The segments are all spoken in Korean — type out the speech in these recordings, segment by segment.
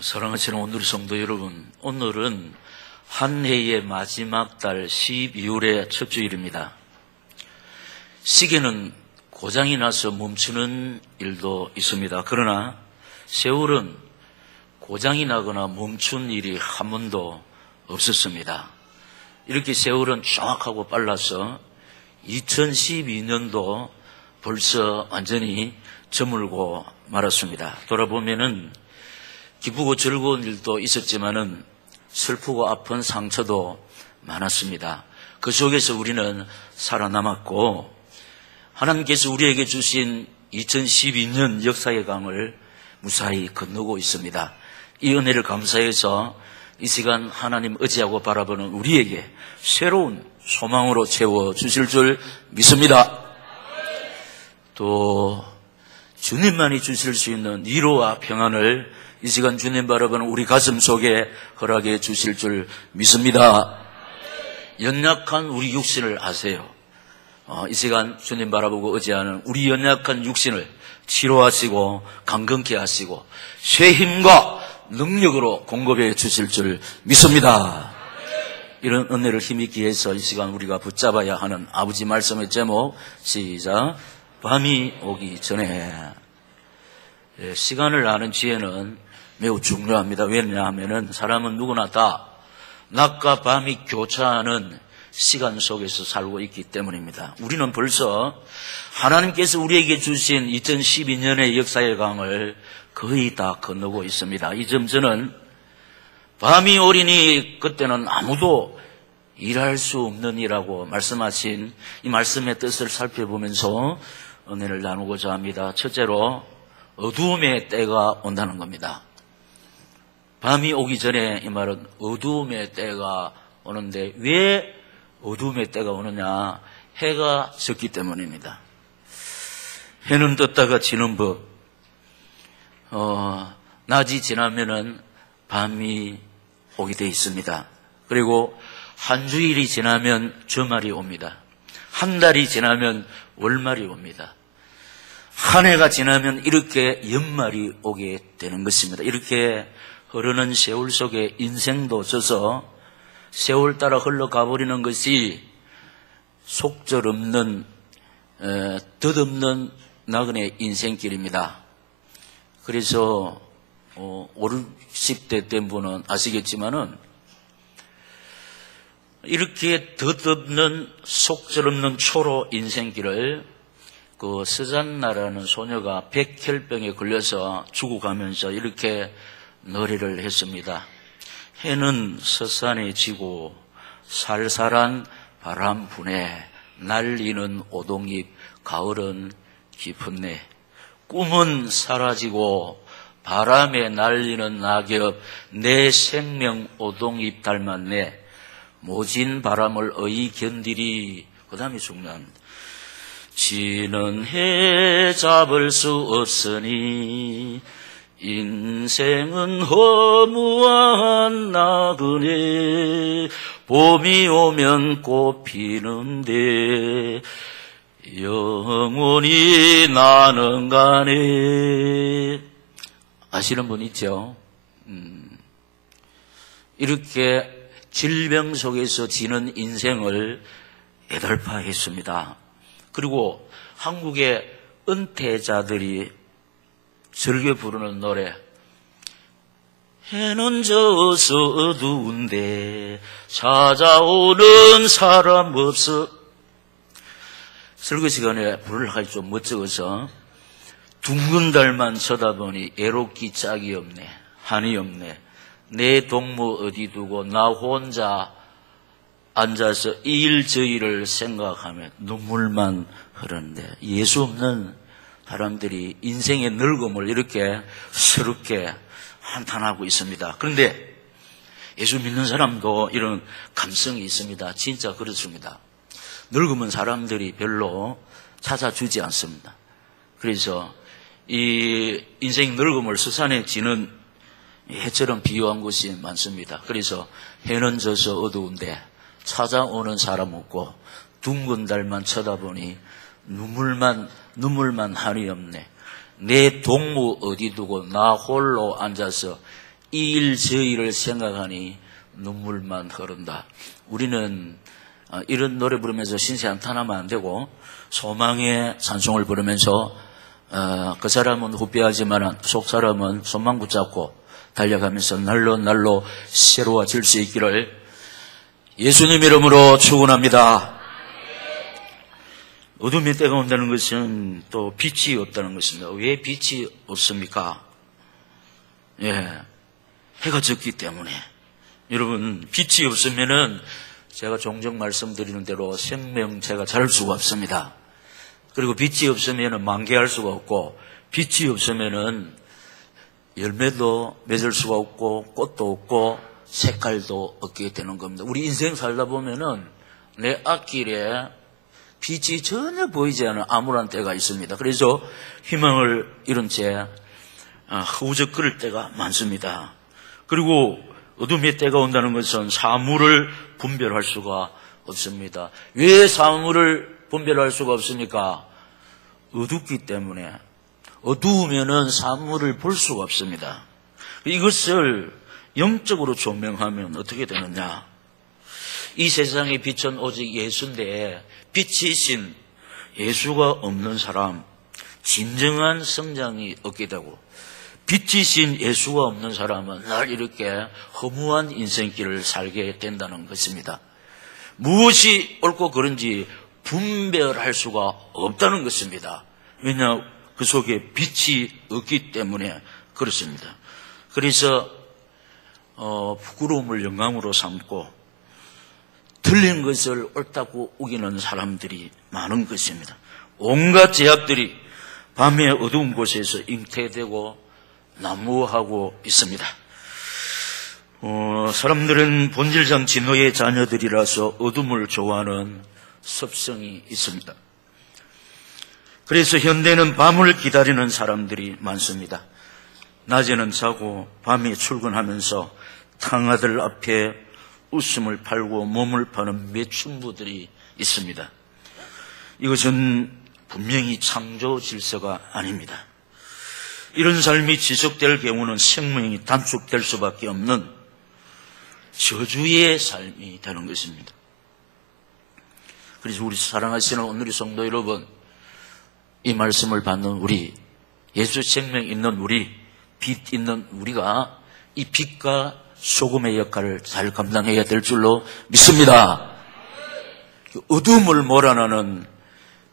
사랑하시는 오늘 성도 여러분, 오늘은 한 해의 마지막 달 12월의 첫 주일입니다. 시계는 고장이 나서 멈추는 일도 있습니다. 그러나 세월은 고장이 나거나 멈춘 일이 한 번도 없었습니다. 이렇게 세월은 정확하고 빨라서 2012년도 벌써 완전히 저물고 말았습니다. 돌아보면은 기쁘고 즐거운 일도 있었지만은 슬프고 아픈 상처도 많았습니다. 그 속에서 우리는 살아남았고 하나님께서 우리에게 주신 2012년 역사의 강을 무사히 건너고 있습니다. 이 은혜를 감사해서 이 시간 하나님 의지하고 바라보는 우리에게 새로운 소망으로 채워주실 줄 믿습니다. 또 주님만이 주실 수 있는 위로와 평안을 이 시간 주님 바라보는 우리 가슴 속에 허락해 주실 줄 믿습니다. 연약한 우리 육신을 아세요. 이 시간 주님 바라보고 의지하는 우리 연약한 육신을 치료하시고 강건케 하시고 새 힘과 능력으로 공급해 주실 줄 믿습니다. 이런 은혜를 힘있게 해서 이 시간 우리가 붙잡아야 하는 아버지 말씀의 제목, 시작. 밤이 오기 전에. 시간을 아는 지혜는 매우 중요합니다. 왜냐하면 사람은 누구나 다 낮과 밤이 교차하는 시간 속에서 살고 있기 때문입니다. 우리는 벌써 하나님께서 우리에게 주신 2012년의 역사의 강을 거의 다 건너고 있습니다. 이 점 저는 밤이 오리니 그때는 아무도 일할 수 없는 이라고 말씀하신 이 말씀의 뜻을 살펴보면서 은혜를 나누고자 합니다. 첫째로 어두움의 때가 온다는 겁니다. 밤이 오기 전에 이 말은 어두움의 때가 오는데 왜 어두움의 때가 오느냐? 해가 졌기 때문입니다. 해는 떴다가 지는 법. 낮이 지나면은 밤이 오게 돼 있습니다. 그리고 한 주일이 지나면 주말이 옵니다. 한 달이 지나면 월말이 옵니다. 한 해가 지나면 이렇게 연말이 오게 되는 것입니다. 이렇게 흐르는 세월 속에 인생도 져서 세월 따라 흘러가 버리는 것이 속절없는 덧없는 인생길입니다. 그래서 50대 된 분은 아시겠지만은 이렇게 덧없는 속절없는 초로 인생길을 그 스잔나라는 소녀가 백혈병에 걸려서 죽어가면서 이렇게 노래를 했습니다. 해는 서산에 지고 살살한 바람 부네 날리는 오동잎 가을은 깊었네. 꿈은 사라지고 바람에 날리는 낙엽 내 생명 오동잎 닮았네. 모진 바람을 어이 견디리. 그 다음에 중요합니다. 지는 해 잡을 수 없으니 인생은 허무한 나그네. 봄이 오면 꽃 피는데 영원히 나는 가네. 아시는 분 있죠? 이렇게 질병 속에서 지는 인생을 애달파했습니다. 그리고 한국의 은퇴자들이 즐겨 부르는 노래, 해는 져서 어두운데 찾아오는 사람 없어. 설교 시간에 부를 할 좀 멋쩍어서 둥근 달만 쳐다보니 애롭기 짝이 없네. 한이 없네. 내 동무 어디 두고 나 혼자 앉아서 이 일 저 일을 생각하며 눈물만 흐르는데 예수 없는 사람들이 인생의 늙음을 이렇게 서럽게 한탄하고 있습니다. 그런데 예수 믿는 사람도 이런 감성이 있습니다. 진짜 그렇습니다. 늙으면 사람들이 별로 찾아주지 않습니다. 그래서 이 인생 늙음을 서산에 지는 해처럼 비유한 것이 많습니다. 그래서 해는 져서 어두운데 찾아오는 사람 없고 둥근 달만 쳐다보니 눈물만 한이 없네. 내 동무 어디 두고 나 홀로 앉아서 이 일 저 일을 생각하니 눈물만 흐른다. 우리는 이런 노래 부르면서 신세 한탄하면 안 되고 소망의 찬송을 부르면서 그 사람은 후회하지만 속 사람은 손만 붙잡고 달려가면서 날로 새로워질 수 있기를 예수님 이름으로 축원합니다. 어둠의 때가 온다는 것은 또 빛이 없다는 것입니다. 왜 빛이 없습니까? 해가 졌기 때문에. 여러분, 빛이 없으면은 제가 종종 말씀드리는 대로 생명체가 자랄 수가 없습니다. 그리고 빛이 없으면은 만개할 수가 없고, 빛이 없으면은 열매도 맺을 수가 없고, 꽃도 없고, 색깔도 없게 되는 겁니다. 우리 인생 살다 보면은 내 앞길에 빛이 전혀 보이지 않은 암울한 때가 있습니다. 그래서 희망을 잃은 채 허우적거릴 때가 많습니다. 그리고 어둠의 때가 온다는 것은 사물을 분별할 수가 없습니다. 왜 사물을 분별할 수가 없습니까? 어둡기 때문에. 어두우면은 사물을 볼 수가 없습니다. 이것을 영적으로 조명하면 어떻게 되느냐? 이 세상의 빛은 오직 예수인데 빛이신 예수가 없는 사람, 진정한 성장이 없게 되고, 빛이신 예수가 없는 사람은 늘 이렇게 허무한 인생길을 살게 된다는 것입니다. 무엇이 옳고 그른지 분별할 수가 없다는 것입니다. 왜냐, 그 속에 빛이 없기 때문에 그렇습니다. 그래서 부끄러움을 영광으로 삼고 틀린 것을 옳다고 우기는 사람들이 많은 것입니다. 온갖 제약들이 밤의 어두운 곳에서 잉태되고 난무하고 있습니다. 사람들은 본질상 진노의 자녀들이라서 어둠을 좋아하는 습성이 있습니다. 그래서 현대는 밤을 기다리는 사람들이 많습니다. 낮에는 자고 밤에 출근하면서 탕아들 앞에 웃음을 팔고 몸을 파는 매춘부들이 있습니다. 이것은 분명히 창조 질서가 아닙니다. 이런 삶이 지속될 경우는 생명이 단축될 수밖에 없는 저주의 삶이 되는 것입니다. 그래서 우리 사랑하시는 오늘의 성도 여러분, 이 말씀을 받는 우리, 예수 생명 있는 우리, 빛 있는 우리가 이 빛과 소금의 역할을 잘 감당해야 될 줄로 믿습니다. 어둠을 몰아내는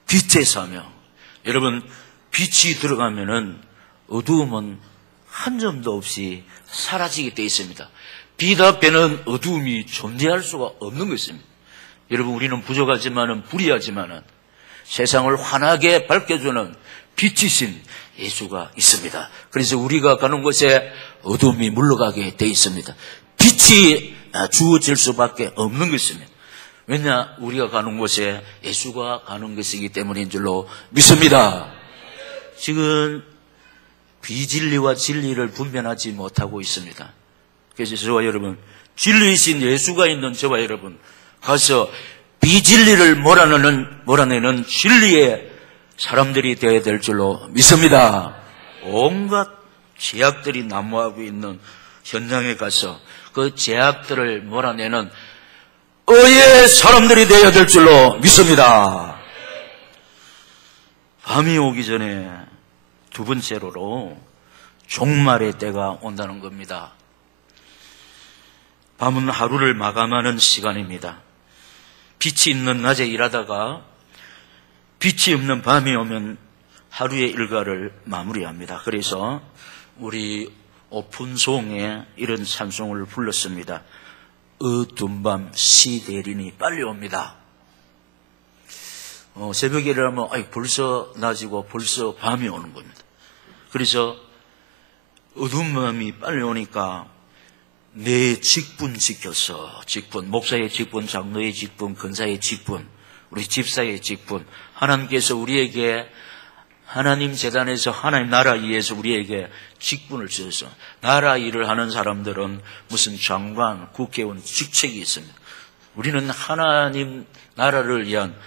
빛의 사명. 여러분, 빛이 들어가면은 어두움은 한 점도 없이 사라지게 되어 있습니다. 빛 앞에는 어두움이 존재할 수가 없는 것입니다. 여러분, 우리는 부족하지만은 불의하지만은 세상을 환하게 밝혀주는 빛이신 예수가 있습니다. 그래서 우리가 가는 곳에 어둠이 물러가게 되어 있습니다. 빛이 주어질 수밖에 없는 것입니다. 왜냐, 우리가 가는 곳에 예수가 가는 것이기 때문인 줄로 믿습니다. 지금 비진리와 진리를 분별하지 못하고 있습니다. 그래서 저와 여러분, 진리이신 예수가 있는 저와 여러분, 가서 비진리를 몰아내는 진리의 사람들이 되어야 될 줄로 믿습니다. 온갖 제약들이 난무하고 있는 현장에 가서 그 제약들을 몰아내는 의의 사람들이 되어야 될 줄로 믿습니다. 밤이 오기 전에 두 번째로 종말의 때가 온다는 겁니다. 밤은 하루를 마감하는 시간입니다. 빛이 있는 낮에 일하다가 빛이 없는 밤이 오면 하루의 일과를 마무리합니다. 그래서 우리 오픈송에 이런 찬송을 불렀습니다. 어두운 밤 시대리니 빨리 옵니다. 새벽에 일하면 벌써 낮이고 벌써 밤이 오는 겁니다. 그래서 어두운 밤이 빨리 오니까 내 직분 지켜서, 직분, 목사의 직분, 장로의 직분, 근사의 직분, 우리 집사의 직분, 하나님께서 우리에게 하나님 재단에서 하나님 나라 위에서 우리에게 직분을 주셔서 나라 일을 하는 사람들은 무슨 장관, 국회의원 직책이 있습니다. 우리는 하나님 나라를 위한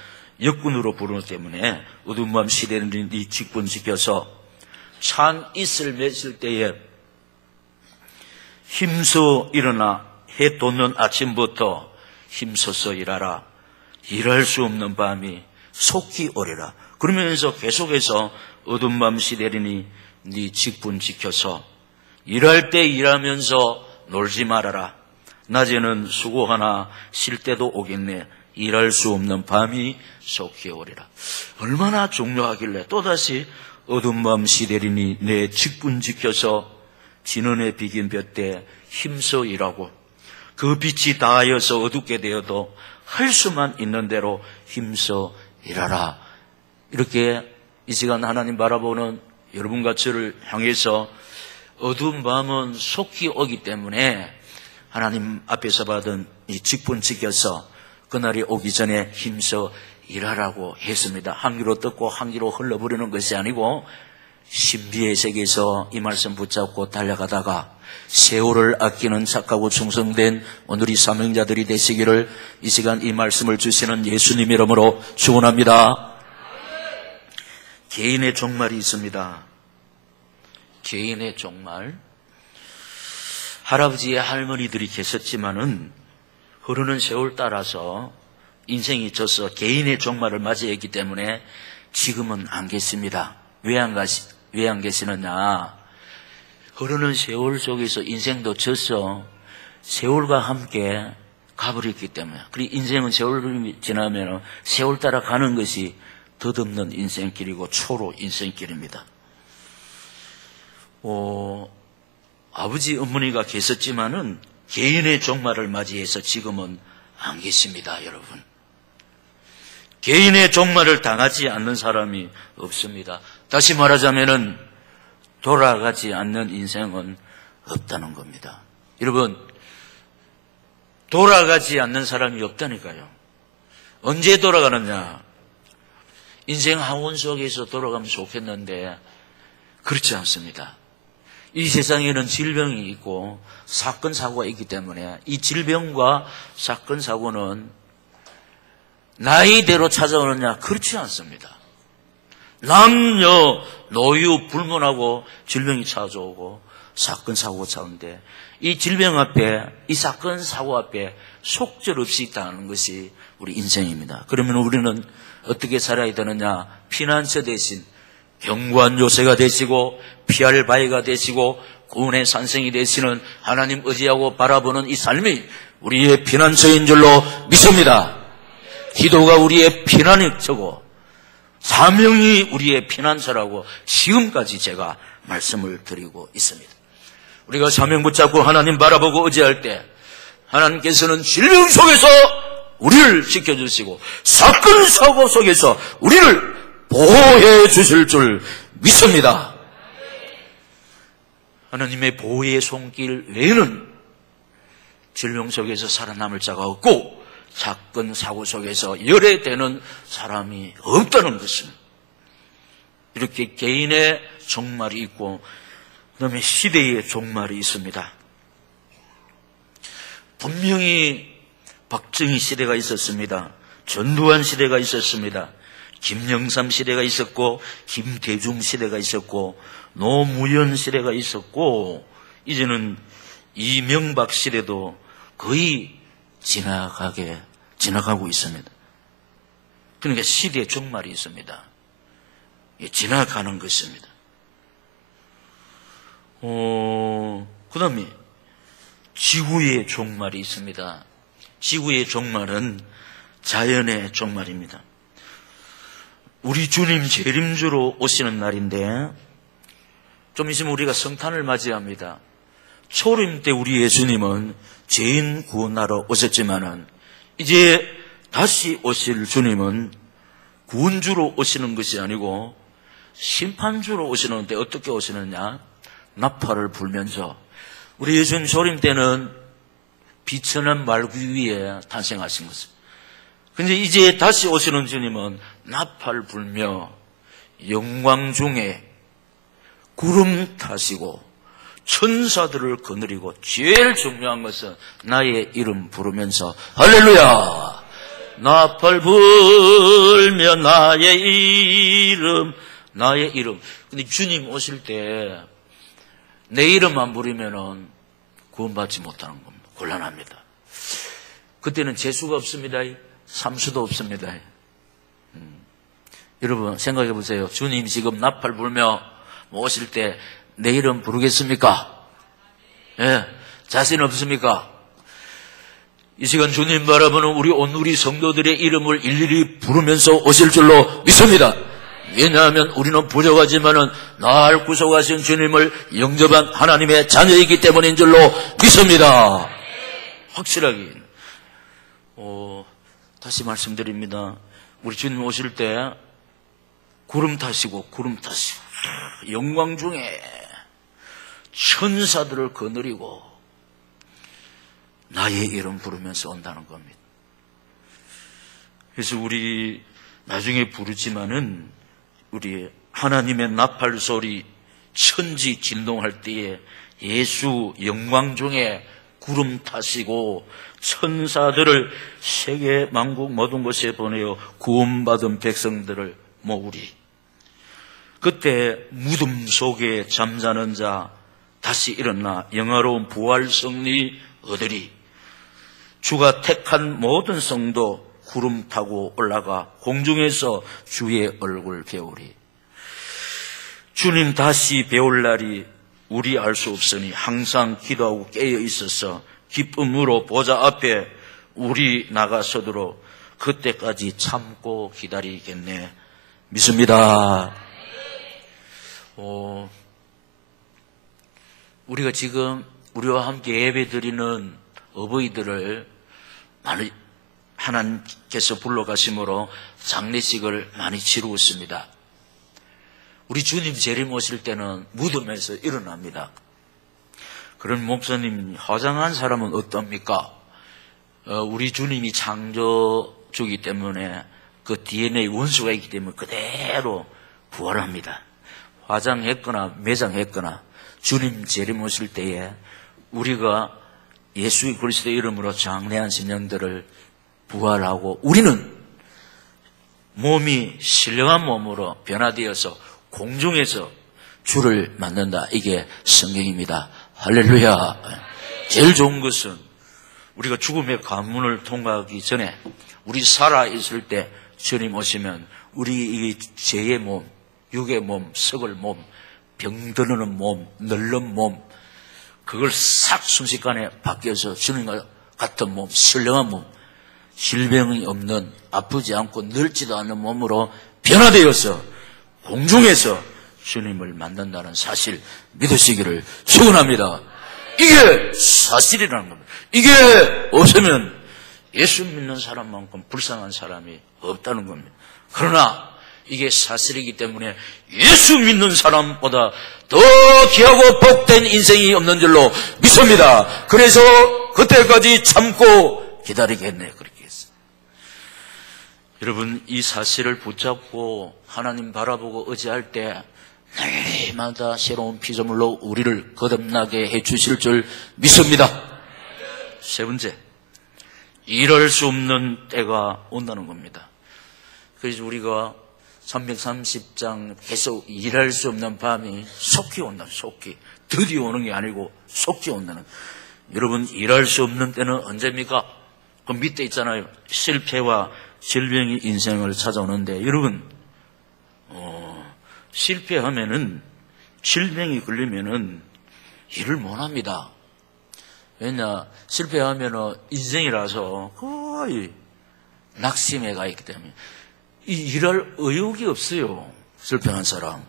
역군으로 부르기 때문에 어두운 밤 시대는 이 직분 지켜서 찬 이슬 맺을 때에 힘써 일어나 해 돋는 아침부터 힘써서 일하라. 일할 수 없는 밤이 속히 오리라. 그러면서 계속해서 어두운 밤 시대리니 네 직분 지켜서 일할 때 일하면서 놀지 말아라. 낮에는 수고하나 쉴 때도 오겠네. 일할 수 없는 밤이 속히 오리라. 얼마나 중요하길래 또다시 어두운 밤 시대리니 내 직분 지켜서 진원에 비긴 볕에 힘써 일하고 그 빛이 다하여서 어둡게 되어도 할 수만 있는 대로 힘써 일하라. 이렇게 이 시간 하나님 바라보는 여러분과 저를 향해서 어두운 밤은 속히 오기 때문에 하나님 앞에서 받은 이 직분 지켜서 그날이 오기 전에 힘써 일하라고 했습니다. 한 귀로 듣고 한 귀로 흘러버리는 것이 아니고 신비의 세계에서 이 말씀 붙잡고 달려가다가 세월을 아끼는 착하고 충성된 오늘의 사명자들이 되시기를 이 시간 이 말씀을 주시는 예수님 이름으로 축원합니다. 개인의 종말이 있습니다. 개인의 종말. 할아버지의 할머니들이 계셨지만은 흐르는 세월 따라서 인생이 져서 개인의 종말을 맞이했기 때문에 지금은 안 계십니다. 왜 안 계시느냐? 흐르는 세월 속에서 인생도 져서 세월과 함께 가버렸기 때문에. 그리고 인생은 세월이 지나면 세월 따라 가는 것이 덧없는 인생길이고 초로 인생길입니다. 아버지 어머니가 계셨지만은 개인의 종말을 맞이해서 지금은 안 계십니다, 여러분. 개인의 종말을 당하지 않는 사람이 없습니다. 다시 말하자면은 돌아가지 않는 인생은 없다는 겁니다. 여러분, 돌아가지 않는 사람이 없다니까요. 언제 돌아가느냐? 인생 학원 속에서 돌아가면 좋겠는데 그렇지 않습니다. 이 세상에는 질병이 있고 사건, 사고가 있기 때문에 이 질병과 사건, 사고는 나이대로 찾아오느냐? 그렇지 않습니다. 남녀, 노유, 불문하고 질병이 찾아오고 사건, 사고가 찾아오는데 이 질병 앞에, 이 사건, 사고 앞에 속절없이 있다는 것이 우리 인생입니다. 그러면 우리는 어떻게 살아야 되느냐? 피난처 대신 견고한 요새가 되시고 피할 바위가 되시고 구원의 산성이 되시는 하나님 의지하고 바라보는 이 삶이 우리의 피난처인 줄로 믿습니다. 기도가 우리의 피난처고 사명이 우리의 피난처라고 지금까지 제가 말씀을 드리고 있습니다. 우리가 사명 붙잡고 하나님 바라보고 의지할 때 하나님께서는 질병 속에서 우리를 지켜주시고 사건 사고 속에서 우리를 보호해 주실 줄 믿습니다. 하나님의 보호의 손길 외에는 질병 속에서 살아남을 자가 없고 사건 사고 속에서 열애되는 사람이 없다는 것입니다. 이렇게 개인의 종말이 있고 그다음에 시대의 종말이 있습니다. 분명히 박정희 시대가 있었습니다. 전두환 시대가 있었습니다. 김영삼 시대가 있었고 김대중 시대가 있었고 노무현 시대가 있었고 이제는 이명박 시대도 거의 지나가고 있습니다. 그러니까 시대의 종말이 있습니다. 지나가는 것입니다. 그 다음에 지구의 종말이 있습니다. 지구의 종말은 자연의 종말입니다. 우리 주님 재림주로 오시는 날인데 좀 있으면 우리가 성탄을 맞이합니다. 초림 때 우리 예수님은 죄인 구원하러 오셨지만은 이제 다시 오실 주님은 구원주로 오시는 것이 아니고 심판주로 오시는데 어떻게 오시느냐? 나팔을 불면서 우리 예수님 초림 때는 비천한 말구 위에 탄생하신 것입니다. 근데 이제 다시 오시는 주님은 나팔 불며 영광 중에 구름 타시고 천사들을 거느리고 제일 중요한 것은 나의 이름 부르면서 할렐루야 나팔 불며 나의 이름 근데 주님 오실 때 내 이름만 부르면은 구원받지 못하는 겁니다. 곤란합니다. 그때는 재수가 없습니다. 삼수도 없습니다. 여러분 생각해 보세요. 주님 지금 나팔 불며 오실 때 내 이름 부르겠습니까? 예, 자신 없습니까? 이 시간 주님 바라보는 우리 성도들의 이름을 일일이 부르면서 오실 줄로 믿습니다. 왜냐하면 우리는 부족하지만은 날 구속하신 주님을 영접한 하나님의 자녀이기 때문인 줄로 믿습니다. 확실하게. 다시 말씀드립니다. 우리 주님 오실 때 구름 타시고 영광 중에 천사들을 거느리고 나의 이름 부르면서 온다는 겁니다. 그래서 우리 나중에 부르지만은 우리 하나님의 나팔 소리 천지 진동할 때에 예수 영광 중에 구름 타시고 천사들을 세계 만국 모든 곳에 보내어 구원받은 백성들을 모으리. 그때 무덤 속에 잠자는 자 다시 일어나 영화로운 부활 승리 얻으리. 주가 택한 모든 성도 구름 타고 올라가 공중에서 주의 얼굴 배우리. 주님 다시 배울 날이 우리 알 수 없으니 항상 기도하고 깨어 있어서 기쁨으로 보좌 앞에 우리 나가서도록 그때까지 참고 기다리겠네. 믿습니다. 우리가 지금 우리와 함께 예배드리는 어버이들을 많이 하나님께서 불러가심으로 장례식을 많이 치르고 있습니다. 우리 주님 재림 오실 때는 무덤에서 일어납니다. 그런 목사님 화장한 사람은 어떻습니까? 우리 주님이 창조주이기 때문에 그 DNA 원수가 있기 때문에 그대로 부활합니다. 화장했거나 매장했거나 주님 재림 오실 때에 우리가 예수 그리스도의 이름으로 장례한 심령들을 부활하고 우리는 몸이 신령한 몸으로 변화되어서 공중에서 주를 만난다. 이게 성경입니다. 할렐루야. 제일 좋은 것은 우리가 죽음의 관문을 통과하기 전에 우리 살아있을 때 주님 오시면 우리 이 죄의 몸, 육의 몸, 썩을 몸, 병드는 몸, 늙는 몸 그걸 싹 순식간에 바뀌어서 주님과 같은 몸, 신령한 몸, 질병이 없는 아프지 않고 늙지도 않는 몸으로 변화되어서 공중에서 주님을 만난다는 사실 믿으시기를 축원합니다. 이게 사실이라는 겁니다. 이게 없으면 예수 믿는 사람만큼 불쌍한 사람이 없다는 겁니다. 그러나 이게 사실이기 때문에 예수 믿는 사람보다 더 귀하고 복된 인생이 없는 줄로 믿습니다. 그래서 그때까지 참고 기다리겠네. 그렇게 했어요. 여러분 이 사실을 붙잡고 하나님 바라보고 의지할 때 날마다 새로운 피조물로 우리를 거듭나게 해주실 줄 믿습니다. 세 번째, 이럴 수 없는 때가 온다는 겁니다. 그래서 우리가 330장 계속 일할 수 없는 밤이 속히 온다. 속히. 드디어 오는 게 아니고 속히 온다는. 여러분 일할 수 없는 때는 언제입니까? 그 밑에 있잖아요. 실패와 질병이 인생을 찾아오는데 여러분 실패하면은 질병이 걸리면은 일을 못합니다. 왜냐 실패하면은 인생이라서 거의 낙심해 가 있기 때문에 일할 의욕이 없어요. 실패한 사람.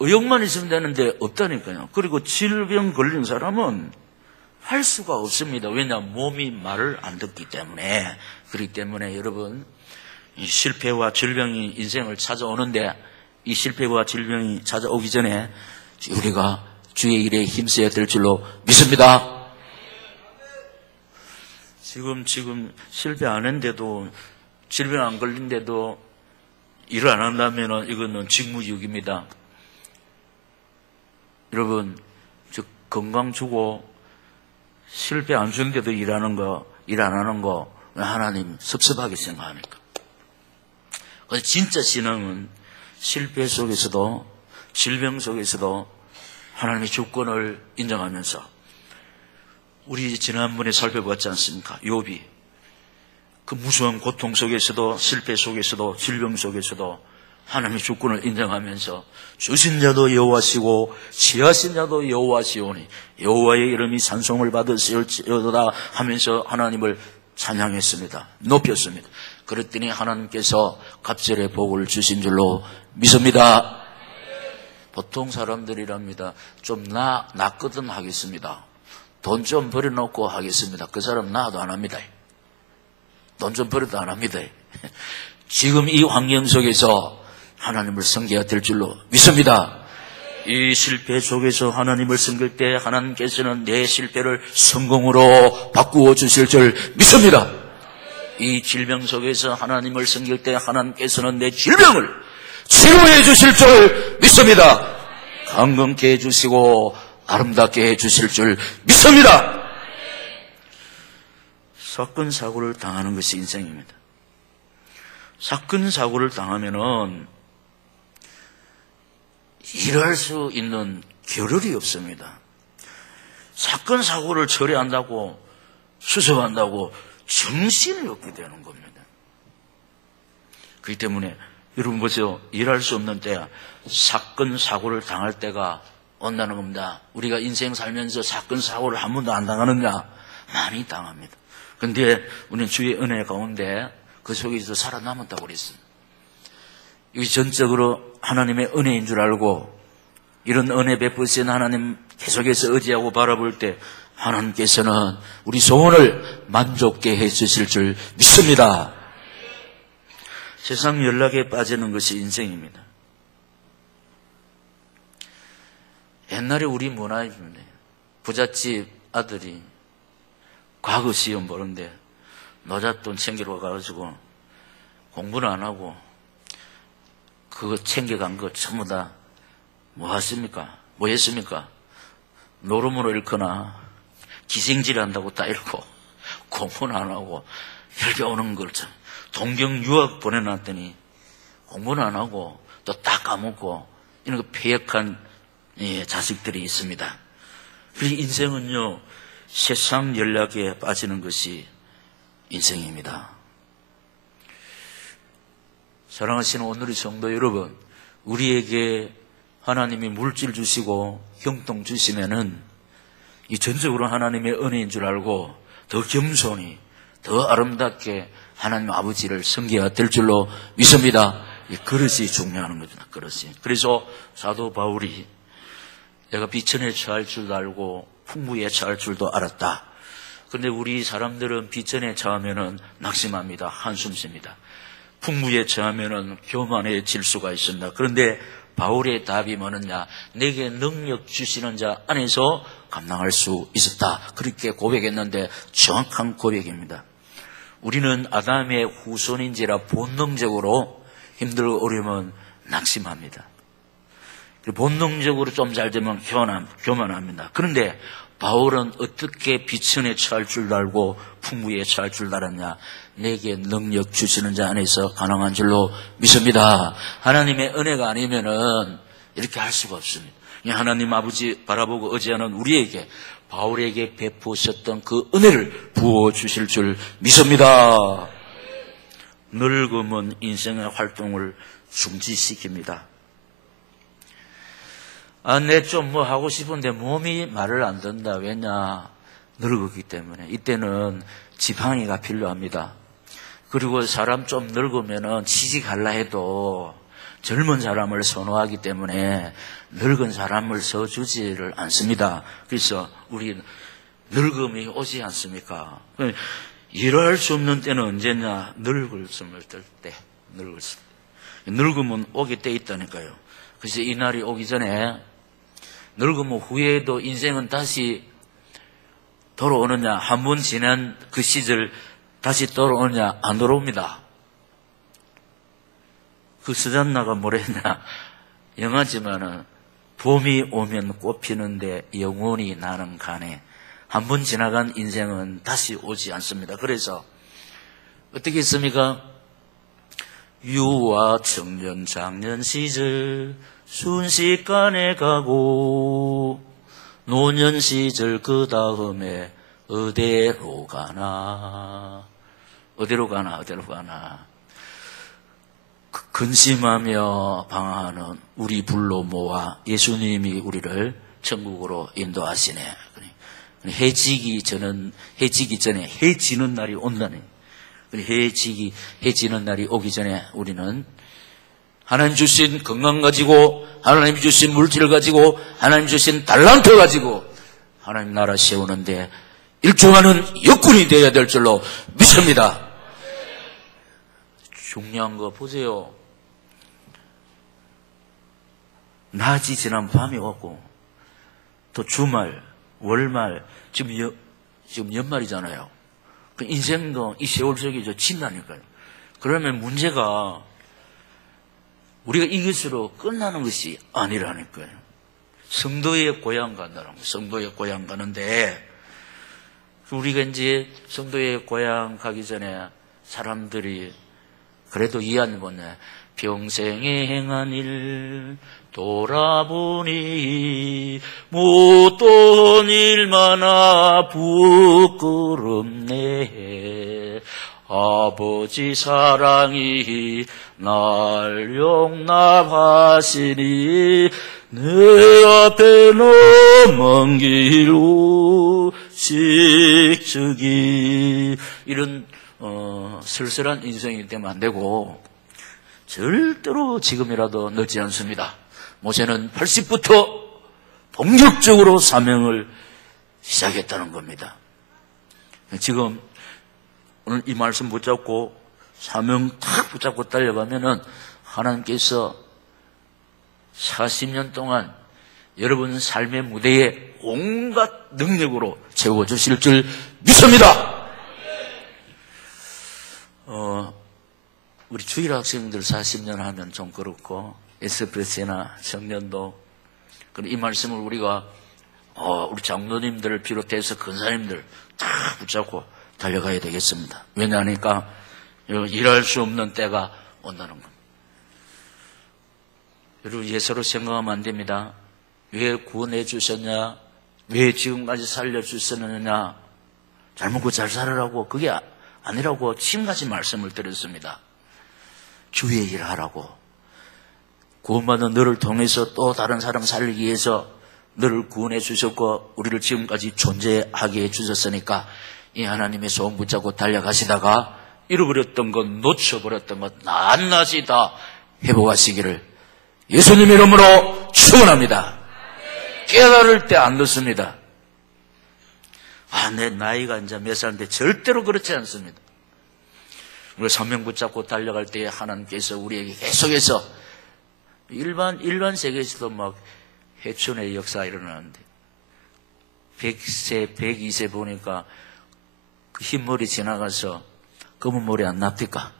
의욕만 있으면 되는데 없다니까요. 그리고 질병 걸린 사람은 할 수가 없습니다. 왜냐 몸이 말을 안 듣기 때문에. 그렇기 때문에 여러분 이 실패와 질병이 인생을 찾아오는데 이 실패와 질병이 찾아오기 전에 우리가 주의 일에 힘써야 될 줄로 믿습니다. 지금 실패 안 했는데도 질병 안 걸린데도 일을 안 한다면 이거는 직무유기입니다. 여러분 건강 주고 실패 안 주는데도 일 안 하는 거 하나님 섭섭하게 생각합니까? 그래서 진짜 신앙은 실패 속에서도 질병 속에서도 하나님의 주권을 인정하면서 우리 지난번에 살펴봤지 않습니까? 욥이 그 무수한 고통 속에서도, 실패 속에서도, 질병 속에서도 하나님의 주권을 인정하면서 주신 자도 여호와시고 취하신 자도 여호와시오니 여호와의 이름이 찬송을 받으시리로다 하면서 하나님을 찬양했습니다. 높였습니다. 그랬더니 하나님께서 갑절의 복을 주신 줄로 믿습니다. 보통 사람들이랍니다. 좀 낫거든 하겠습니다. 돈 좀 버려놓고 하겠습니다. 그 사람 나도 안 합니다. 돈 좀 버려도 안 합니다. 지금 이 환경 속에서 하나님을 섬겨야 될 줄로 믿습니다. 이 실패 속에서 하나님을 섬길 때 하나님께서는 내 실패를 성공으로 바꾸어 주실 줄 믿습니다. 이 질병 속에서 하나님을 섬길 때 하나님께서는 내 질병을 치료해 주실 줄 믿습니다. 강건케 해주시고 아름답게 해주실 줄 믿습니다. 사건 사고를 당하는 것이 인생입니다. 사건 사고를 당하면은 일할 수 있는 겨를이 없습니다. 사건 사고를 처리한다고 수습한다고 정신이 없게 되는 겁니다. 그렇기 때문에 여러분 보세요. 일할 수 없는 때야 사건 사고를 당할 때가 온다는 겁니다. 우리가 인생 살면서 사건 사고를 한 번도 안 당하느냐? 많이 당합니다. 그런데 우리는 주의 은혜 가운데 그 속에서 살아남았다고 그랬어요. 이게 전적으로 하나님의 은혜인 줄 알고 이런 은혜 베푸신 하나님 계속해서 의지하고 바라볼 때 하나님께서는 우리 소원을 만족케 해주실 줄 믿습니다. 세상 연락에 빠지는 것이 인생입니다. 옛날에 우리 문화입니다. 부잣집 아들이 과거 시험 보는데 노잣돈 챙기러 가가지고 공부는 안 하고 그거 챙겨간 거 전부 다 뭐 했습니까? 뭐 했습니까? 노름으로 읽거나 기생질 한다고 다 읽고 공부는 안 하고 혈기 오는 걸 동경 유학 보내놨더니 공부는 안 하고 또 딱 까먹고 이런 거 폐역한 자식들이 있습니다. 그래서 인생은요 세상 연락에 빠지는 것이 인생입니다. 사랑하시는 오늘의 성도 여러분, 우리에게 하나님이 물질 주시고 형통 주시면은 이 전적으로 하나님의 은혜인 줄 알고 더 겸손히 더 아름답게 하나님 아버지를 섬겨야 될 줄로 믿습니다. 이 그릇이 중요한 겁니다. 그릇이. 그래서 사도 바울이 내가 비천에 처할 줄도 알고 풍부에 처할 줄도 알았다. 그런데 우리 사람들은 비천에 처하면은 낙심합니다. 한숨 쉽니다. 풍부에 처하면은 교만해질 수가 있습니다. 그런데 바울의 답이 뭐느냐? 내게 능력 주시는 자 안에서 감당할 수 있었다. 그렇게 고백했는데 정확한 고백입니다. 우리는 아담의 후손인지라 본능적으로 힘들고 어려우면 낙심합니다. 본능적으로 좀 잘 되면 교만합니다. 그런데 바울은 어떻게 비천에 처할 줄 알고 풍부에 처할 줄 알았냐? 내게 능력 주시는 자 안에서 가능한 줄로 믿습니다. 하나님의 은혜가 아니면은 이렇게 할 수가 없습니다. 하나님 아버지 바라보고 의지하는 우리에게 바울에게 베푸셨던 그 은혜를 부어주실 줄 믿습니다. 늙음은 인생의 활동을 중지시킵니다. 내 좀 뭐 하고 싶은데 몸이 말을 안 듣는다. 왜냐? 늙었기 때문에. 이때는 지팡이가 필요합니다. 그리고 사람 좀 늙으면은 취직할라 해도 젊은 사람을 선호하기 때문에 늙은 사람을 써주지를 않습니다. 그래서 우리 늙음이 오지 않습니까? 일할 수 없는 때는 언제냐? 늙을 숨을 들 때. 늙음은 오기 때 있다니까요. 그래서 이 날이 오기 전에 늙으면 후에도 인생은 다시 돌아오느냐? 한 번 지난 그 시절 다시 돌아오느냐? 안 돌아옵니다. 그 스잔나가 뭐랬냐? 영하지만은 봄이 오면 꽃 피는데 영원히 나는 가네. 한 번 지나간 인생은 다시 오지 않습니다. 그래서 어떻게 했습니까? 유아 청년 장년 시절 순식간에 가고 노년 시절 그 다음에 어디로 가나, 어디로 가나, 어디로 가나. 근심하며 방황하는 우리 불로 모아 예수님이 우리를 천국으로 인도하시네. 해지기 전에 해지는 날이 온다네. 해지는 날이 오기 전에 우리는 하나님 주신 건강 가지고, 하나님 주신 물질을 가지고, 하나님 주신 달란트 가지고 하나님 나라 세우는데 일종하는 여군이 되어야 될 줄로 믿습니다. 중요한 거 보세요. 낮이 지난 밤이 오고 또 주말, 월말, 지금 연말이잖아요. 그 인생도 이 세월 속에 진다니까요. 그러면 문제가 우리가 이것으로 끝나는 것이 아니라니까요. 성도의 고향 간다는 거예요. 성도의 고향 가는데 우리가 이제 성도의 고향 가기 전에 사람들이 그래도 이해하는 건데 평생에 행한 일 돌아보니 못돈 일마나 부끄럽네. 아버지 사랑이 날 용납하시니 내 앞에 넘은 길로 식적이 이런 쓸쓸한 인생이 되면 안 되고 절대로 지금이라도 늦지 않습니다. 모세는 80부터 본격적으로 사명을 시작했다는 겁니다. 지금 오늘 이 말씀 붙잡고 사명 탁 붙잡고 달려가면은 하나님께서 40년 동안 여러분 삶의 무대에 온갖 능력으로 채워주실 줄 믿습니다. 우리 주일 학생들 40년 하면 좀 그렇고 에스프레소나 청년도 이 말씀을 우리가 우리 장로님들을 비롯해서 근사님들 다 붙잡고 달려가야 되겠습니다. 왜냐하니까 일할 수 없는 때가 온다는 겁니다. 여러분 예서로 생각하면 안 됩니다. 왜 구원해 주셨냐? 왜 지금까지 살려주셨느냐? 잘 먹고 잘 살으라고 그게 아니라고 지금까지 말씀을 드렸습니다. 주의 일을 하라고. 구원받은 너를 통해서 또 다른 사람 살리기 위해서 너를 구원해 주셨고 우리를 지금까지 존재하게 해 주셨으니까 이 하나님의 소원 붙잡고 달려가시다가 잃어버렸던 것, 놓쳐버렸던 것 낱낱이 다 회복하시기를 예수님 이름으로 축원합니다. 깨달을 때 안 늦습니다. 내 나이가 이제 몇 살인데 절대로 그렇지 않습니다. 우리가 사명 붙잡고 달려갈 때 하나님께서 우리에게 계속해서 일반 세계에서도 막 해촌의 역사 일어나는데 100세, 102세 보니까 그 흰머리 지나가서 검은 머리 안 납니까?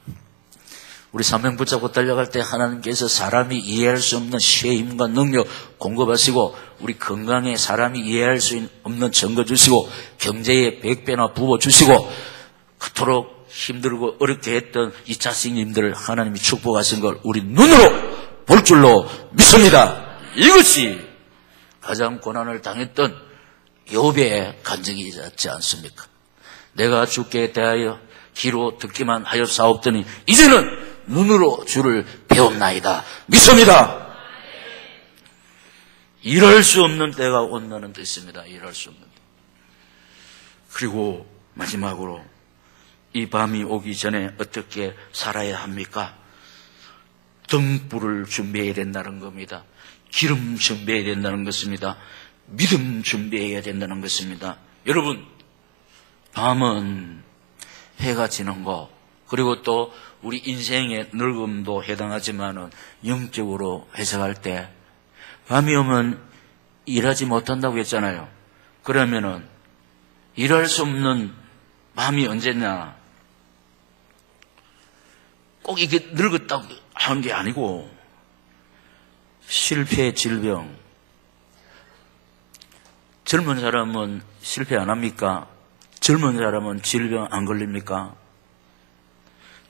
우리 사명 붙잡고 달려갈 때 하나님께서 사람이 이해할 수 없는 쉐임과 능력 공급하시고 우리 건강에 사람이 이해할 수 없는 증거 주시고 경제에 100배나 부어주시고 그토록 힘들고 어렵게 했던 이 자식님들을 하나님이 축복하신 걸 우리 눈으로 볼 줄로 믿습니다. 이것이 가장 고난을 당했던 욥의 간증이지 않습니까? 내가 주께 대하여 귀로 듣기만 하였사옵더니 이제는 눈으로 주를 배웠나이다. 믿습니다. 일할 수 없는 때가 온다는 뜻입니다. 일할 수 없는 때. 그리고 마지막으로 이 밤이 오기 전에 어떻게 살아야 합니까? 등불을 준비해야 된다는 겁니다. 기름 준비해야 된다는 것입니다. 믿음 준비해야 된다는 것입니다. 여러분, 밤은 해가 지는 거, 그리고 또 우리 인생의 늙음도 해당하지만은 영적으로 해석할 때 밤이 오면 일하지 못한다고 했잖아요. 그러면은 일할 수 없는 밤이 언제냐? 꼭 이게 늙었다고 하는 게 아니고 실패, 질병. 젊은 사람은 실패 안 합니까? 젊은 사람은 질병 안 걸립니까?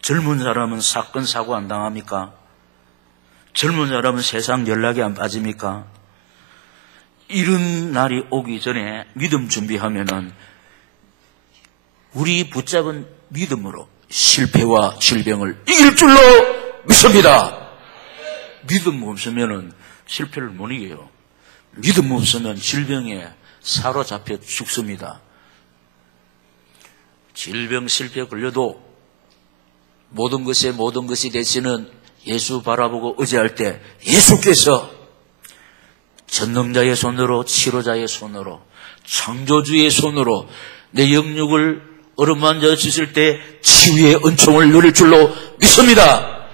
젊은 사람은 사건, 사고 안 당합니까? 젊은 사람은 세상 연락이 안 빠집니까? 이런 날이 오기 전에 믿음 준비하면은 우리 붙잡은 믿음으로 실패와 질병을 이길 줄로 믿습니다. 믿음 없으면 실패를 못 이겨요. 믿음 없으면 질병에 사로잡혀 죽습니다. 질병 실패 걸려도 모든 것이 되시는 예수 바라보고 의지할 때 예수께서 전능자의 손으로, 치료자의 손으로, 창조주의 손으로 내 영육을 어루만져 주실 때 치유의 은총을 누릴 줄로 믿습니다.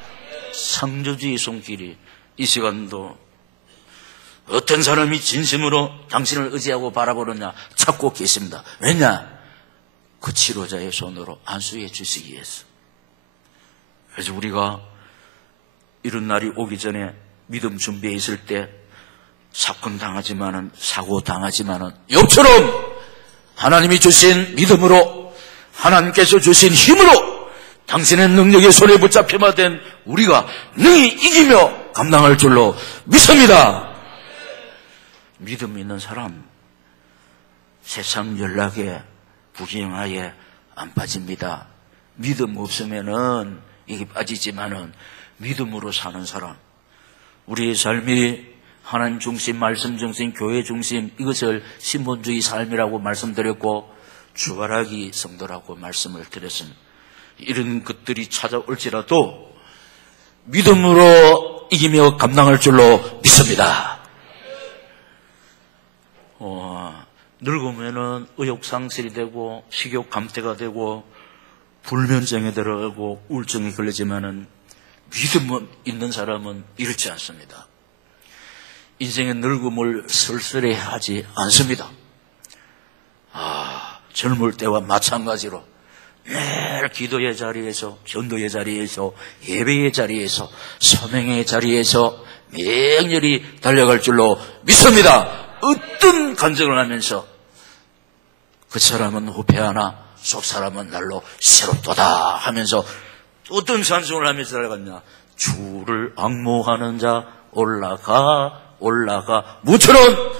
창조주의 손길이 이 시간도 어떤 사람이 진심으로 당신을 의지하고 바라보느냐 찾고 계십니다. 왜냐? 그 치료자의 손으로 안수해 주시기 위해서. 그래서 우리가 이런 날이 오기 전에 믿음 준비해 있을 때 사건 당하지만은, 사고 당하지만은 욥처럼 하나님이 주신 믿음으로, 하나님께서 주신 힘으로 당신의 능력의 손에 붙잡혀만 된 우리가 능히 이기며 감당할 줄로 믿습니다. 믿음 있는 사람 세상 연락에 부귀영화에 안 빠집니다. 믿음 없으면은 이게 빠지지만은 믿음으로 사는 사람, 우리의 삶이 하나님 중심, 말씀 중심, 교회 중심, 이것을 신본주의 삶이라고 말씀드렸고 주바라기 성도라고 말씀을 드렸습니다. 이런 것들이 찾아올지라도 믿음으로 이기며 감당할 줄로 믿습니다. 늙으면은 의욕상실이 되고 식욕 감퇴가 되고 불면증에 들어가고 우울증에 걸리지만은 믿음 있는 사람은 이렇지 않습니다. 인생의 늙음을 쓸쓸해하지 않습니다. 젊을 때와 마찬가지로 매일 기도의 자리에서, 전도의 자리에서, 예배의 자리에서, 사명의 자리에서 맹렬히 달려갈 줄로 믿습니다. 어떤 간증을 하면서 그 사람은 후패하나 속 사람은 날로 새롭도다 하면서 어떤 찬송을 하면서 달려갔냐? 주를 앙모하는 자 올라가 무처럼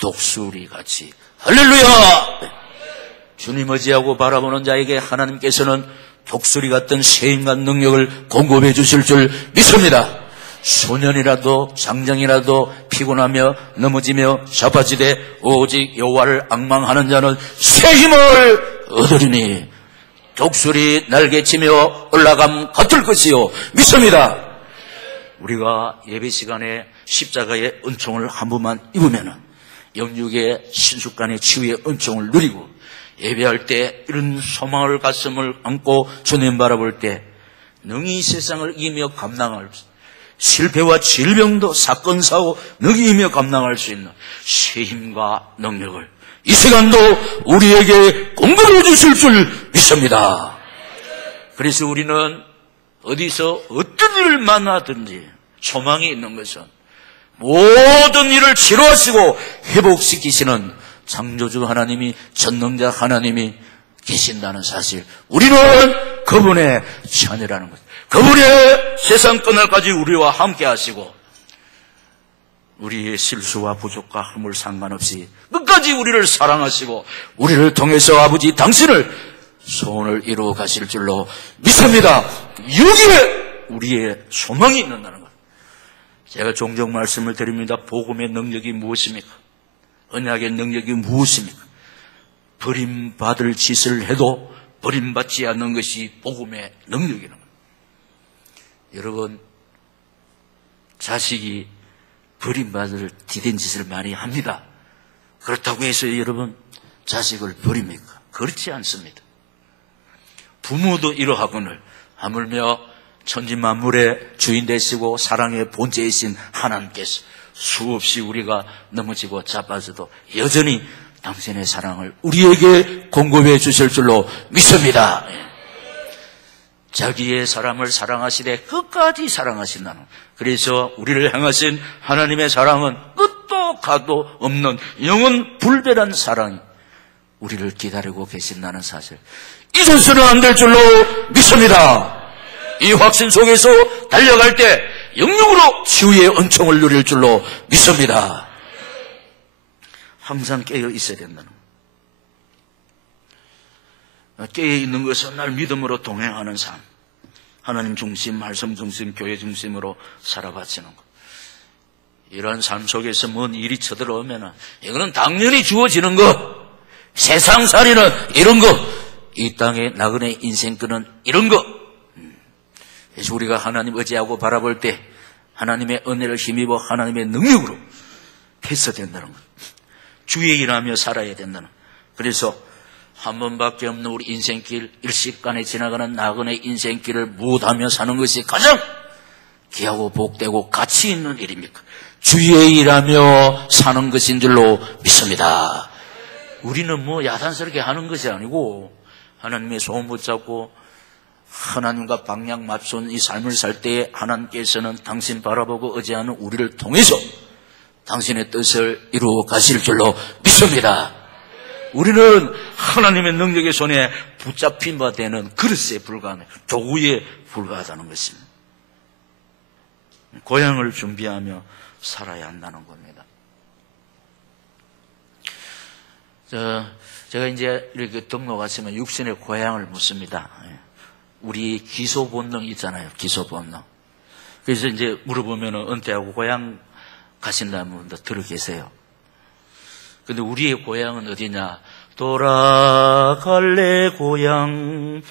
독수리같이 할렐루야! 주님 의지하고 바라보는 자에게 하나님께서는 독수리 같은 세임과 능력을 공급해 주실 줄 믿습니다. 소년이라도 장정이라도 피곤하며 넘어지며 자빠지되 오직 여호와를 앙망하는 자는 새 힘을 얻으리니 독수리 날개치며 올라감 같을 것이요 믿습니다. 우리가 예배 시간에 십자가의 은총을 한 번만 입으면은 영육의 신속간의 치유의 은총을 누리고 예배할 때 이런 소망을 가슴을 안고 주님 바라볼 때 능히 세상을 이기며 감당할 실패와 질병도 사건 사고 능히 이기며 감당할 수 있는 새 힘과 능력을 이 시간도 우리에게 공급해 주실 줄 믿습니다. 그래서 우리는 어디서 어떤 일을 만나든지 소망이 있는 것은 모든 일을 치료하시고 회복시키시는 창조주 하나님이, 전능자 하나님이 계신다는 사실, 우리는 그분의 자녀라는 것, 그분의 세상 끝날까지 우리와 함께 하시고 우리의 실수와 부족과 허물 상관없이 끝까지 우리를 사랑하시고 우리를 통해서 아버지 당신을 소원을 이루어 가실 줄로 믿습니다. 여기에 우리의 소망이 있는다는 것. 제가 종종 말씀을 드립니다. 복음의 능력이 무엇입니까? 언약의 능력이 무엇입니까? 버림받을 짓을 해도 버림받지 않는 것이 복음의 능력이라는 겁니다. 여러분, 자식이 버림받을 디된 짓을 많이 합니다. 그렇다고 해서 여러분 자식을 버립니까? 그렇지 않습니다. 부모도 이러하거늘 하물며 천지만물의 주인 되시고 사랑의 본체이신 하나님께서 수없이 우리가 넘어지고 자빠져도 여전히 당신의 사랑을 우리에게 공급해 주실 줄로 믿습니다. 자기의 사람을 사랑하시되 끝까지 사랑하신다는, 그래서 우리를 향하신 하나님의 사랑은 끝도 가도 없는 영원 불변한 사랑이 우리를 기다리고 계신다는 사실, 잊어서는 안 될 줄로 믿습니다. 이 확신 속에서 달려갈 때 영육으로 치유의 은총을 누릴 줄로 믿습니다. 항상 깨어 있어야 된다는, 깨어있는 것은 날 믿음으로 동행하는 삶, 하나님 중심, 말씀 중심, 교회 중심으로 살아바치는 것. 이러한 삶 속에서 뭔 일이 쳐들어오면 이거는 당연히 주어지는 것, 세상살이는 이런 것, 이 땅의 나그네 인생끈은 이런 것. 그래서 우리가 하나님 의지하고 바라볼 때 하나님의 은혜를 힘입어 하나님의 능력으로 해서 된다는 것. 주의 일하며 살아야 된다는 것. 그래서 한 번밖에 없는 우리 인생길, 일시간에 지나가는 나그네 인생길을 무엇하며 사는 것이 가장 귀하고 복되고 가치 있는 일입니까? 주의 일하며 사는 것인 줄로 믿습니다. 우리는 뭐 야단스럽게 하는 것이 아니고 하나님의 소원 붙잡고 하나님과 방향 맞춘 이 삶을 살 때에 하나님께서는 당신 바라보고 의지하는 우리를 통해서 당신의 뜻을 이루어 가실 줄로 믿습니다. 우리는 하나님의 능력의 손에 붙잡힌 바 되는 그릇에 불과하는 도구에 불과하다는 것입니다. 고향을 준비하며 살아야 한다는 겁니다. 제가 이제 이렇게 등록하시면 육신의 고향을 묻습니다. 우리 기소 본능 있잖아요. 기소 본능. 그래서 이제 물어보면 은퇴하고 고향 가신다는 분들 들어 계세요. 근데 우리의 고향은 어디냐? 돌아갈래 고향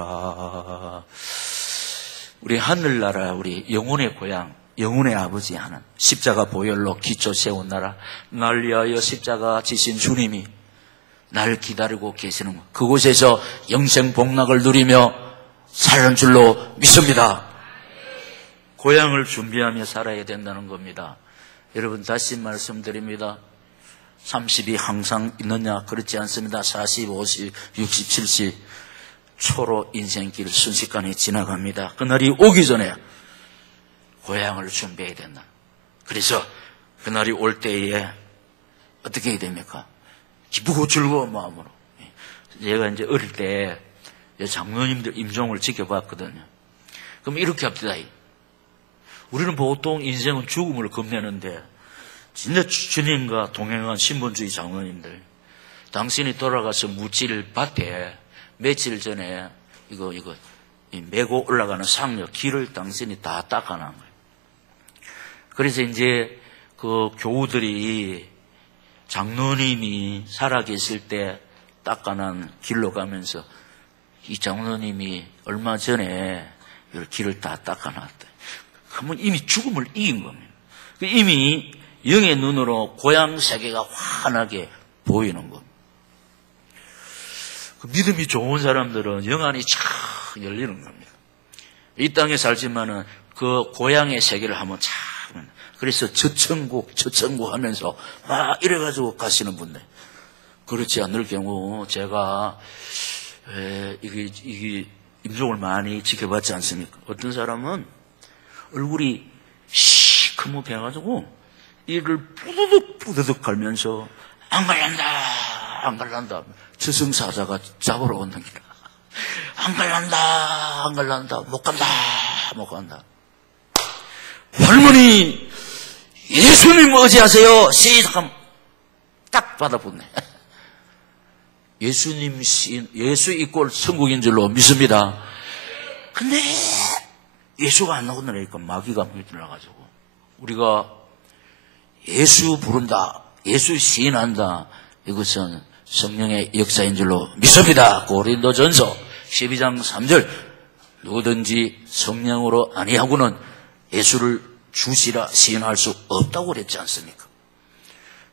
하늘나라. 우리 하늘나라, 우리 영혼의 고향, 영혼의 아버지 하는 십자가 보혈로 기초 세운 나라, 날 위하여 십자가 지신 주님이 날 기다리고 계시는 것, 그곳에서 영생 복락을 누리며 사는 줄로 믿습니다. 고향을 준비하며 살아야 된다는 겁니다. 여러분 다시 말씀드립니다. 30이 항상 있느냐? 그렇지 않습니다. 40, 50, 60, 70 초로 인생길 순식간에 지나갑니다. 그날이 오기 전에 고향을 준비해야 된다. 그래서 그날이 올 때에 어떻게 해야 됩니까? 기쁘고 즐거운 마음으로. 제가 이제 어릴 때 장로님들 임종을 지켜봤거든요. 그럼 이렇게 합시다. 우리는 보통 인생은 죽음을 겁내는데 진짜 주님과 동행한 신본주의 장로님들, 당신이 돌아가서 묻힐 밭에 며칠 전에 이거 메고 올라가는 상력 길을 당신이 다 닦아놓은 거예요. 그래서 이제 그 교우들이 장로님이 살아계실 때 닦아놓은 길로 가면서 이 장로님이 얼마 전에 이 길을 다 닦아놨대. 그러면 이미 죽음을 이긴 겁니다. 이미 영의 눈으로 고향 세계가 환하게 보이는 겁니다. 그 믿음이 좋은 사람들은 영안이 쫙 열리는 겁니다. 이 땅에 살지만은 그 고향의 세계를 한번 쫙. 그래서 저천국 하면서 막 이래가지고 가시는 분들. 그렇지 않을 경우 제가 이게 임종을 많이 지켜봤지 않습니까? 어떤 사람은 얼굴이 시커멓게해가지고 이를 뿌드득 갈면서 안 갈란다. 저승사자가 잡으러 온는 기라. 안 갈란다. 못 간다. 할머니 예수님 의지하세요. 시작하면 딱 받아붙네. 예수님 예수 이꼴 천국인 줄로 믿습니다. 근데 예수가 안 나오니까 마귀가 물들어가지고 우리가 예수 부른다, 예수 시인한다, 이것은 성령의 역사인 줄로 믿습니다. 고린도전서 12장 3절 누구든지 성령으로 아니하고는 예수를 주시라 시인할 수 없다고 그랬지 않습니까?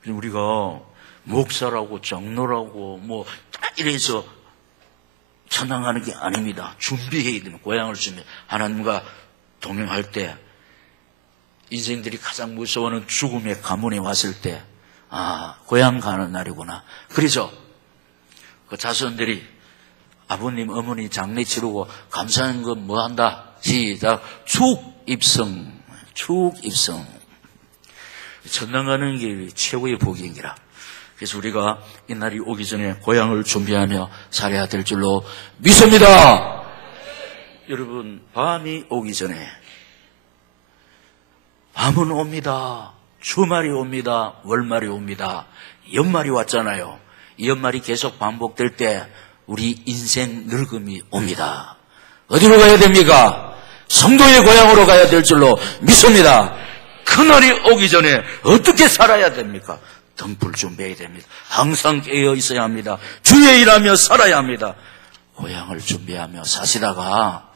우리가 목사라고 장로라고 뭐 다 이래서 찬양하는 게 아닙니다. 준비해야 되는 고향을 준비. 하나님과 동행할 때 인생들이 가장 무서워하는 죽음의 가문에 왔을 때 고향 가는 날이구나. 그래서 그 자손들이 아버님 어머니 장례 치르고 감사한 건 뭐 한다? 시작. 축입성. 천당 가는 게 최고의 복이니라. 그래서 우리가 이 날이 오기 전에 고향을 준비하며 살아야 될 줄로 믿습니다. 여러분, 밤이 오기 전에 밤은 옵니다. 주말이 옵니다. 월말이 옵니다. 연말이 왔잖아요. 이 연말이 계속 반복될 때 우리 인생 늙음이 옵니다. 어디로 가야 됩니까? 성도의 고향으로 가야 될 줄로 믿습니다. 그날이 오기 전에 어떻게 살아야 됩니까? 등불 준비해야 됩니다. 항상 깨어 있어야 합니다. 주의 일하며 살아야 합니다. 고향을 준비하며 사시다가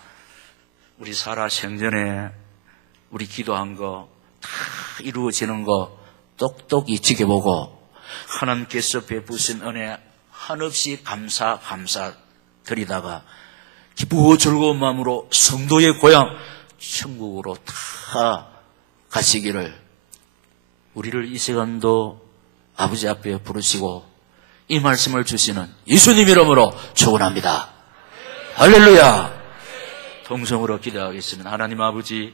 우리 살아 생전에 우리 기도한 거 다 이루어지는 거 똑똑히 지켜보고 하나님께서 베푸신 은혜 한없이 감사 드리다가 기쁘고 즐거운 마음으로 성도의 고향 천국으로 다 가시기를 우리를 이 시간도 아버지 앞에 부르시고 이 말씀을 주시는 예수님 이름으로 축원합니다. 할렐루야. 동성으로 기도하겠습니다. 하나님 아버지,